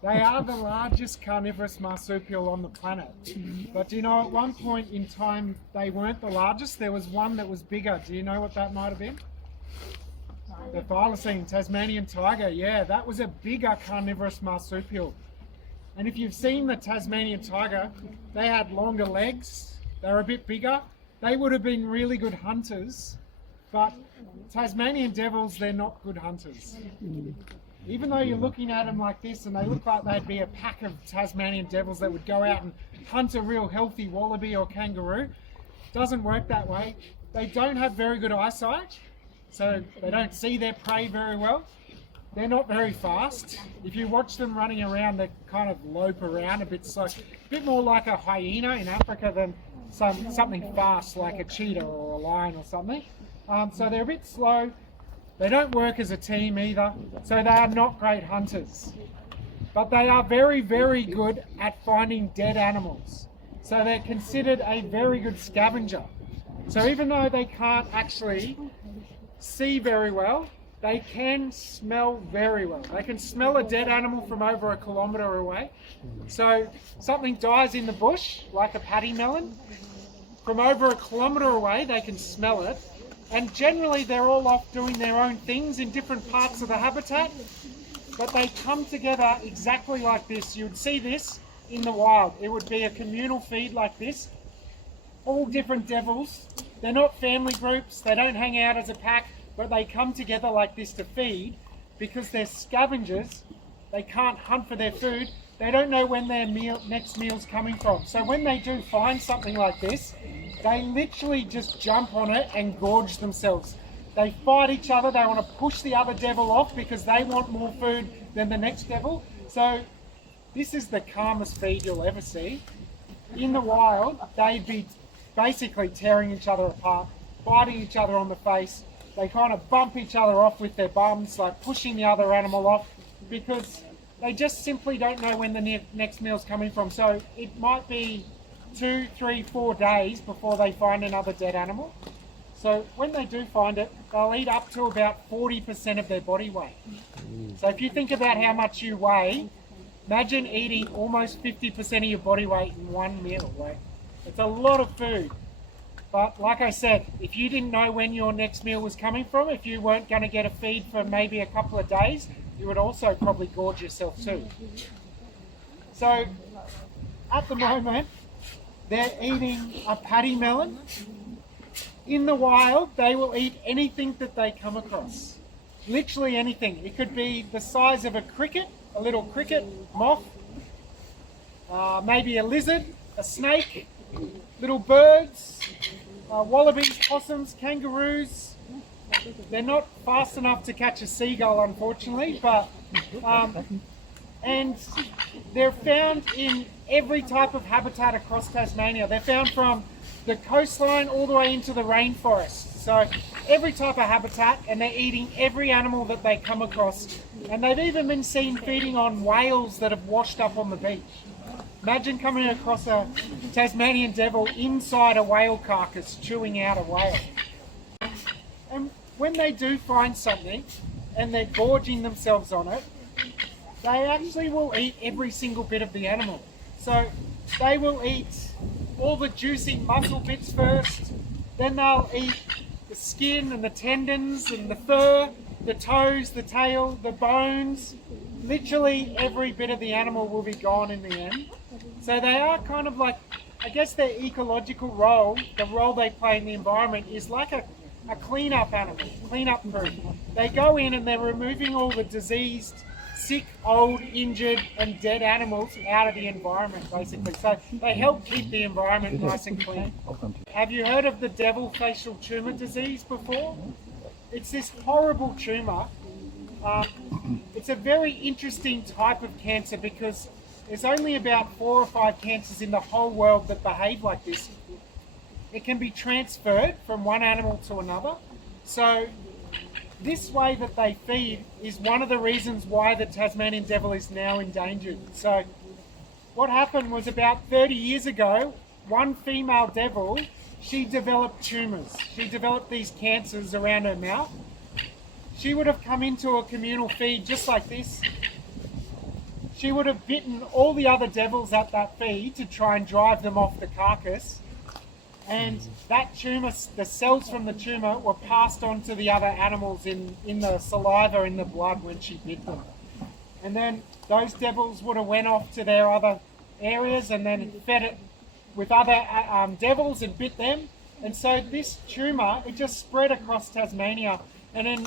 They are the largest carnivorous marsupial on the planet. But do you know, at one point in time, they weren't the largest. There was one that was bigger. Do you know what that might have been? The thylacine, Tasmanian tiger. Yeah, that was a bigger carnivorous marsupial. And if you've seen the Tasmanian tiger, they had longer legs. They were a bit bigger. They would have been really good hunters. But Tasmanian devils, they're not good hunters. Even though you're looking at them like this and they look like they'd be a pack of Tasmanian devils that would go out and hunt a real healthy wallaby or kangaroo, doesn't work that way. They don't have very good eyesight, so they don't see their prey very well. They're not very fast. If you watch them running around, they kind of lope around a bit slow. A bit more like a hyena in Africa than something fast like a cheetah or a lion or something. So they're a bit slow. They don't work as a team either, so they are not great hunters. But they are very, very good at finding dead animals. So they're considered a very good scavenger. So even though they can't actually see very well, they can smell very well. They can smell a dead animal from over 1 kilometre away. So something dies in the bush, like a paddy melon, from over 1 kilometre away they can smell it. And generally they're all off doing their own things in different parts of the habitat, but they come together exactly like this. You would see this in the wild. It would be a communal feed like this. All different devils. They're not family groups, they don't hang out as a pack, but they come together like this to feed because they're scavengers. They can't hunt for their food. They don't know when their next meal's coming from. So when they do find something like this, they literally just jump on it and gorge themselves. They fight each other. They want to push the other devil off because they want more food than the next devil. So this is the calmest feed you'll ever see. In the wild, they'd be basically tearing each other apart, biting each other on the face. They kind of bump each other off with their bums, like pushing the other animal off, because they just simply don't know when the next meal's coming from. So it might be 2, 3, 4 days before they find another dead animal. So when they do find it, they'll eat up to about 40% of their body weight. So if you think about how much you weigh, imagine eating almost 50% of your body weight in one meal. Like, it's a lot of food. But like I said, if you didn't know when your next meal was coming from, if you weren't going to get a feed for maybe a couple of days, you would also probably gorge yourself too. So at the moment, they're eating a paddy melon. In the wild, they will eat anything that they come across. Literally anything. It could be the size of a cricket, a little cricket, moth, maybe a lizard, a snake, little birds, wallabies, possums, kangaroos. They're not fast enough to catch a seagull, unfortunately, but and they're found in every type of habitat across Tasmania. They're found from the coastline all the way into the rainforest. So every type of habitat, and they're eating every animal that they come across. And they've even been seen feeding on whales that have washed up on the beach. Imagine coming across a Tasmanian devil inside a whale carcass, chewing out a whale. And when they do find something and they're gorging themselves on it, they actually will eat every single bit of the animal. So they will eat all the juicy muscle bits first, then they'll eat the skin and the tendons and the fur, the toes, the tail, the bones. Literally every bit of the animal will be gone in the end. So they are kind of like, I guess their ecological role, the role they play in the environment, is like a clean-up animal, clean-up crew. They go in and they're removing all the diseased, sick, old, injured and dead animals out of the environment, basically. So they help keep the environment nice and clean. Have you heard of the devil facial tumour disease before? It's this horrible tumour. It's a very interesting type of cancer because there's only about 4 or 5 cancers in the whole world that behave like this. It can be transferred from one animal to another. So this way that they feed is one of the reasons why the Tasmanian devil is now endangered. So what happened was about 30 years ago, one female devil, she developed tumours. She developed these cancers around her mouth. She would have come into a communal feed just like this. she would have bitten all the other devils at that feed to try and drive them off the carcass. And that tumour, the cells from the tumour were passed on to the other animals in the saliva, in the blood when she bit them. And then those devils would have went off to their other areas and then fed it with other devils and bit them. And so this tumour, it just spread across Tasmania. And in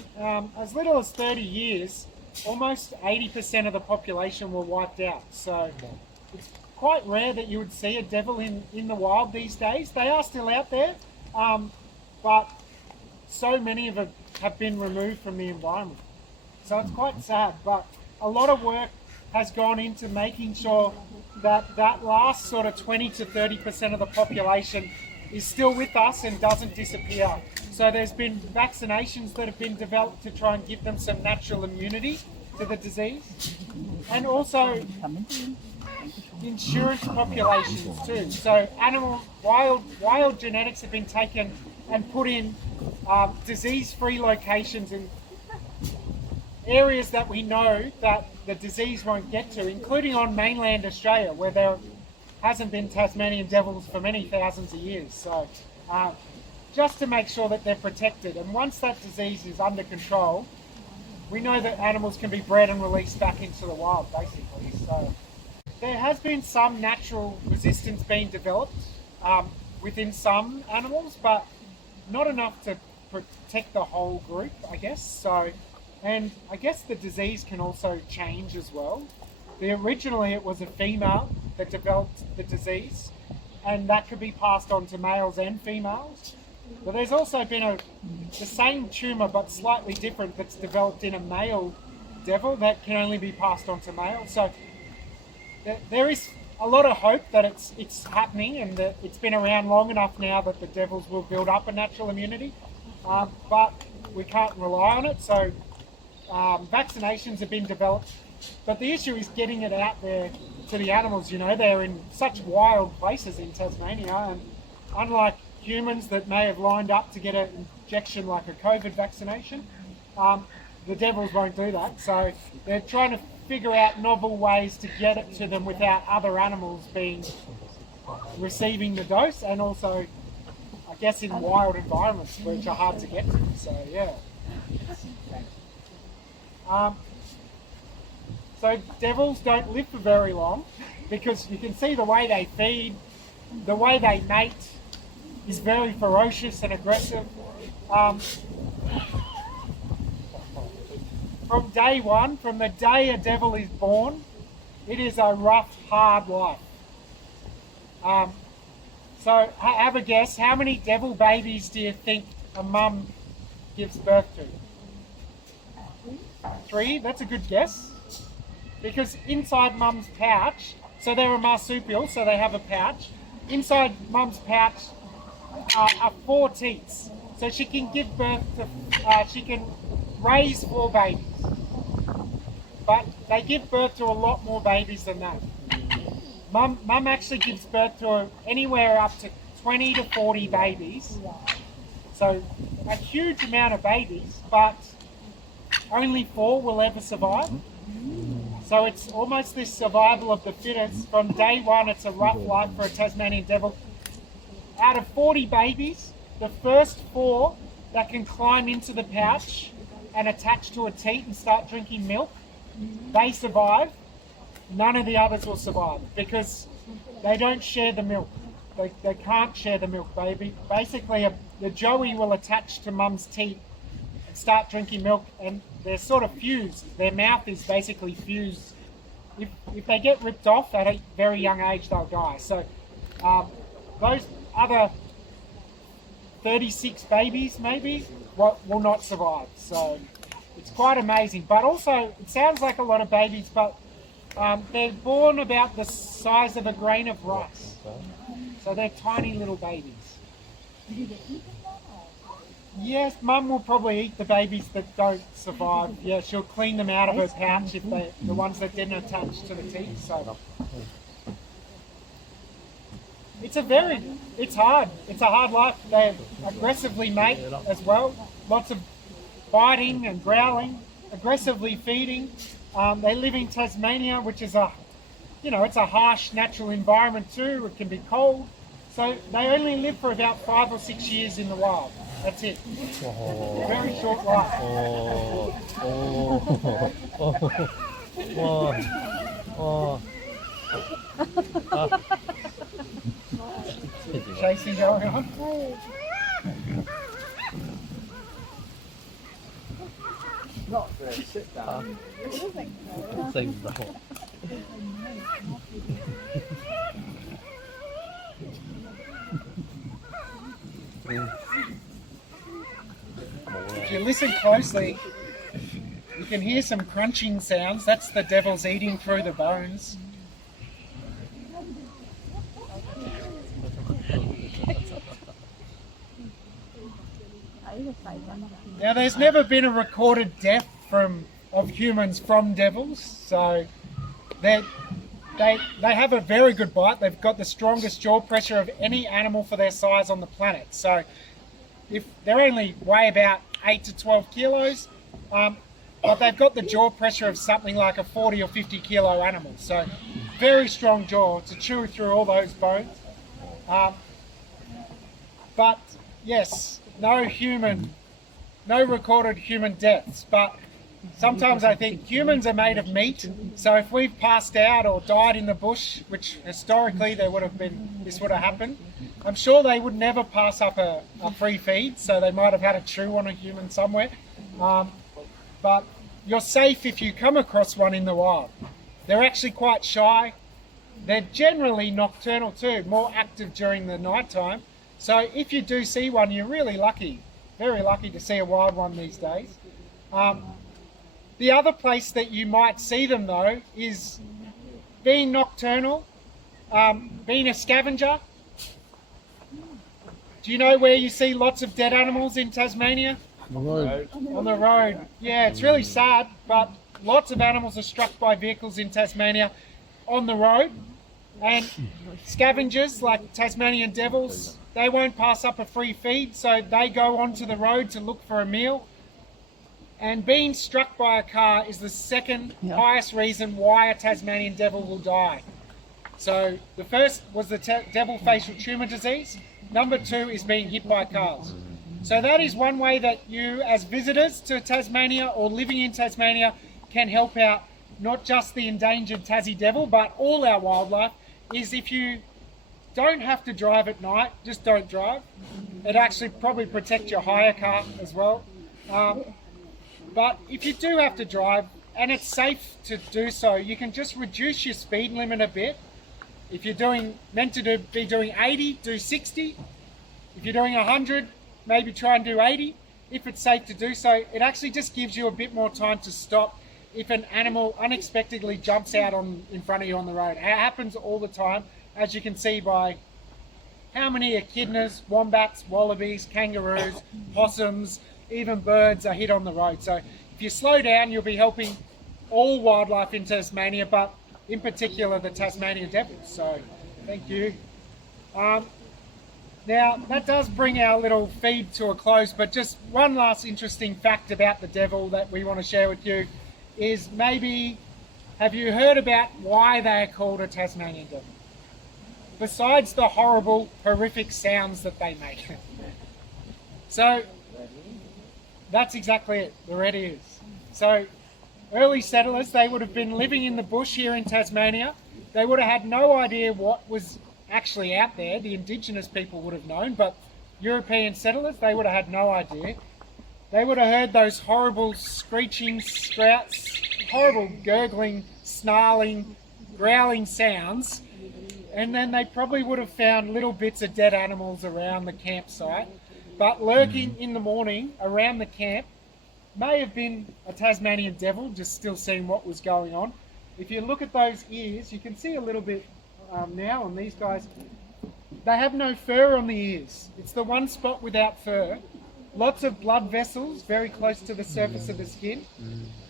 as little as 30 years, almost 80% of the population were wiped out. So it's quite rare that you would see a devil in the wild these days. They are still out there, but so many of them have been removed from the environment. So it's quite sad, but a lot of work has gone into making sure that that last sort of 20 to 30% of the population is still with us and doesn't disappear. So there's been vaccinations that have been developed to try and give them some natural immunity to the disease, and also insurance populations too. So wild genetics have been taken and put in disease-free locations in areas that we know that the disease won't get to, including on mainland Australia, where there hasn't been Tasmanian devils for many thousands of years. So just to make sure that they're protected. And once that disease is under control, we know that animals can be bred and released back into the wild, basically. So there has been some natural resistance being developed within some animals, but not enough to protect the whole group, I guess. So, and I guess the disease can also change as well. Originally it was a female that developed the disease, and that could be passed on to males and females. But there's also been the same tumour but slightly different that's developed in a male devil that can only be passed on to males. So there is a lot of hope that it's happening, and that it's been around long enough now that the devils will build up a natural immunity. But we can't rely on it, so vaccinations have been developed. But the issue is getting it out there to the animals. You know, they're in such wild places in Tasmania, and unlike humans that may have lined up to get an injection like a COVID vaccination, the devils won't do that. So they're trying to figure out novel ways to get it to them without other animals receiving the dose, and also, I guess, in wild environments which are hard to get to. So yeah. So devils don't live for very long, because you can see the way they feed, the way they mate is very ferocious and aggressive. From day one, from the day a devil is born, it is a rough, hard life. So have a guess, how many devil babies do you think a mum gives birth to? 3, that's a good guess. Because inside mum's pouch, so they're a marsupial, so they have a pouch. Inside mum's pouch are 4 teats. So she can give birth to, she can raise 4 babies. But they give birth to a lot more babies than that. Mum actually gives birth to anywhere up to 20 to 40 babies. So a huge amount of babies, but only 4 will ever survive. So it's almost this survival of the fittest. From day one, it's a rough life for a Tasmanian devil. Out of 40 babies, the first 4 that can climb into the pouch and attach to a teat and start drinking milk, they survive. None of the others will survive because they don't share the milk. They can't share the milk, baby. Basically, the joey will attach to mum's teat and start drinking milk, and they're sort of fused. Their mouth is basically fused. If they get ripped off at a very young age, they'll die. So those other 36 babies maybe will not survive. So it's quite amazing. But also, it sounds like a lot of babies, but they're born about the size of a grain of rice. So they're tiny little babies. Yes, mum will probably eat the babies that don't survive. Yeah, she'll clean them out of her pouch if the ones that didn't attach to the teeth. So it's hard. It's a hard life. They aggressively mate as well. Lots of biting and growling, aggressively feeding. They live in Tasmania, which is it's a harsh natural environment too. It can be cold. So they only live for about 5 or 6 years in the wild. That's it. Oh. Very short life. Oh. Oh. Oh. Oh. Chasing going on. Not really, sit down. Same role. If you listen closely, you can hear some crunching sounds. That's the devils eating through the bones. Now, there's never been a recorded death of humans from devils, so they have a very good bite. They've got the strongest jaw pressure of any animal for their size on the planet. So if they're only weigh about 8 to 12 kilos, but they've got the jaw pressure of something like a 40 or 50 kilo animal. So very strong jaw to chew through all those bones. But yes, no recorded human deaths, but sometimes I think humans are made of meat, so if we've passed out or died in the bush, which historically this would have happened, I'm sure they would never pass up a free feed, so they might have had a chew on a human somewhere. But you're safe if you come across one in the wild. They're actually quite shy. They're generally nocturnal too, more active during the night time. So if you do see one, you're really lucky, very lucky to see a wild one these days. The other place that you might see them though is being nocturnal, being a scavenger. Do you know where you see lots of dead animals in Tasmania? On the road. Yeah, it's really sad, but lots of animals are struck by vehicles in Tasmania on the road. And scavengers like Tasmanian devils, they won't pass up a free feed, so they go onto the road to look for a meal. And being struck by a car is the second highest reason why a Tasmanian devil will die. So the first was the devil facial tumour disease. Number 2 is being hit by cars. So that is one way that you as visitors to Tasmania or living in Tasmania can help out not just the endangered Tassie devil, but all our wildlife, is if you don't have to drive at night, just don't drive. It actually probably protect your hire car as well. But if you do have to drive, and it's safe to do so, you can just reduce your speed limit a bit. If you're meant to be doing 80, do 60. If you're doing 100, maybe try and do 80. If it's safe to do so, it actually just gives you a bit more time to stop if an animal unexpectedly jumps out in front of you on the road. It happens all the time, as you can see by how many echidnas, wombats, wallabies, kangaroos, possums, even birds are hit on the road. So if you slow down, you'll be helping all wildlife in Tasmania, but in particular the Tasmanian devils. So thank you. Now that does bring our little feed to a close, but just one last interesting fact about the devil that we want to share with you is, maybe have you heard about why they are called a Tasmanian devil? Besides the horrible, horrific sounds that they make. So that's exactly it, the red ears. So early settlers, they would have been living in the bush here in Tasmania. They would have had no idea what was actually out there. The indigenous people would have known, but European settlers, they would have had no idea. They would have heard those horrible screeching, sprouts, horrible gurgling, snarling, growling sounds, and then they probably would have found little bits of dead animals around the campsite. But lurking in the morning around the camp may have been a Tasmanian devil, just still seeing what was going on. If you look at those ears, you can see a little bit now on these guys. They have no fur on the ears. It's the one spot without fur. Lots of blood vessels very close to the surface of the skin.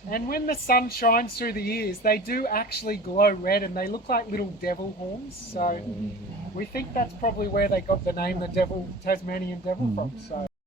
And when the sun shines through the ears, they do actually glow red and they look like little devil horns. So we think that's probably where they got the name, the Tasmanian devil from. So.